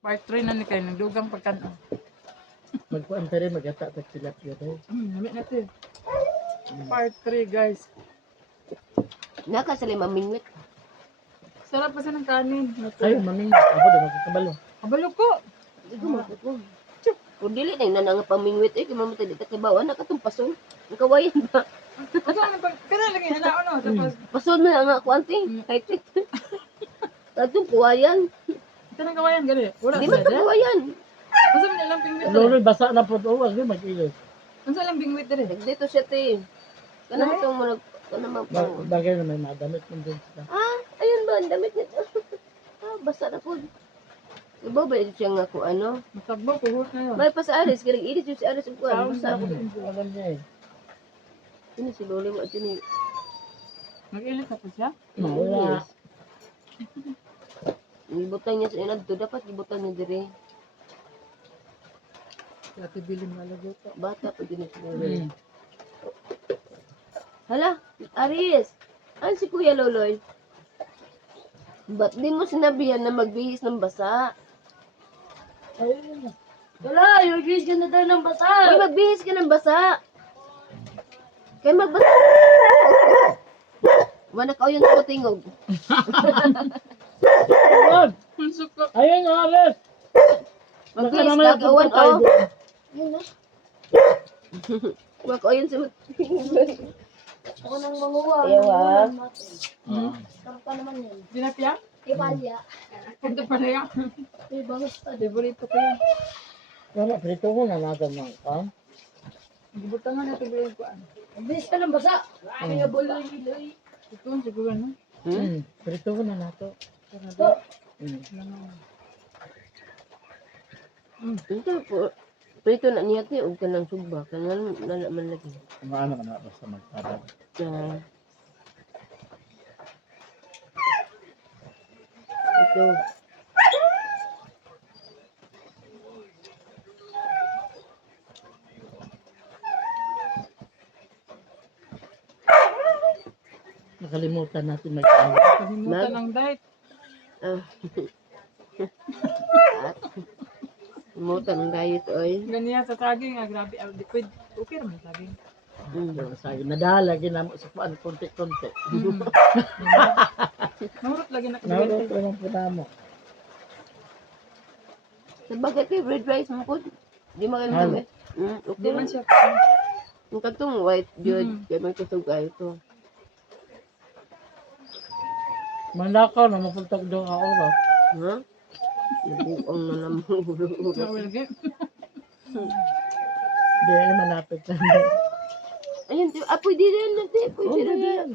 Part 3 na ni kayo, nagdugang pagkano. Magkuan pa rin, mag-ata sa tilapia tayo. Namit natin. Part 3 guys. Naka sa lima mingwit. Sarap pa sa ng kanin. Ay, maming, ako din, magkakabalo. Kabalo ko. Ito mo. Kung dili na nga pamingwit kay mamatay dito kay bawa na katong pason. Nakawayan ba? Ano na pag kana lagi na ano tapos Pason na nga ako ante. Kahit katong kuwayan. ito nang kawayan gali. Wala Di man sa. kawayan. Asa man lang pingwit. Lolo, basa na po. Oh, wag din mag-ilos. Unsa lang pingwit dire? Dito siya te. Kana mo tong murag kana mo pa. Bagay na may madamit mo din sila. Ayun ba ang damit nito. Basa na po. Iba ba siya nga kung ano? Matagbo puhot na yun. May pa sa Aris, galing iris yung si Aris ang kuwan. Basa ako. Alam niya eh. Sino si Loli mo? Sino? Nag-ilit na pa siya. Wala. Ibutang niya sa inad to. Dapat ibutang niya dire. Dati bilim malago to. Bata pa din si Loli. Hala, Aris! Ano si Kuya Loloy? Ba't di mo sinabihan na magbihis ng basa? Wala, yung video na tayo ng basa. Uy, magbihis ka ng basa! Kaya magbasa. Wala ka o yung tingog. Wag! Ang suko. Ayun, Ares! Magbihis ka, gawan o. Yun na. Wala ka o yun sa Ako nang manguha. Ewa. Kampa naman yun. Dinapya? Ipalya. Punta pa na yan. May bangus pa. Favorito ko yan. Wala, prito ko na natin ng kan. Gibutangan na ito bilhin ko ano. Bilis ka ng basa. Kaya buloy-buloy. Ito siguro no. Prito ko na nato. Ito po. Prito na niya tayo. Huwag ka ng sugba. Kanang nalaman lagi. Ano ka na basta magpadag. Ito. Nakalimutan natin mag-awit. Kalimutan ang diet. Ah. Mutan ang diet, oy. Ganyan sa saging. Grabe. Liquid. Okay naman saging. Sabi, nadalagi na mo sa kuan, konti-konti. Nahurot lagi na Naulot kabili. ko lang po na mo. Sa bagay kay red rice mo po. Di mo kayo gamit. Di Okay man man. siya. Ang katong white jud. Kaya may kasugay ito. Manlakaw na mapuntag doon ka oras. Ha? Nabuang na naman. Nawalgi. Di, malapit na. Ayun, apoy di rin natin. Apoy di rin.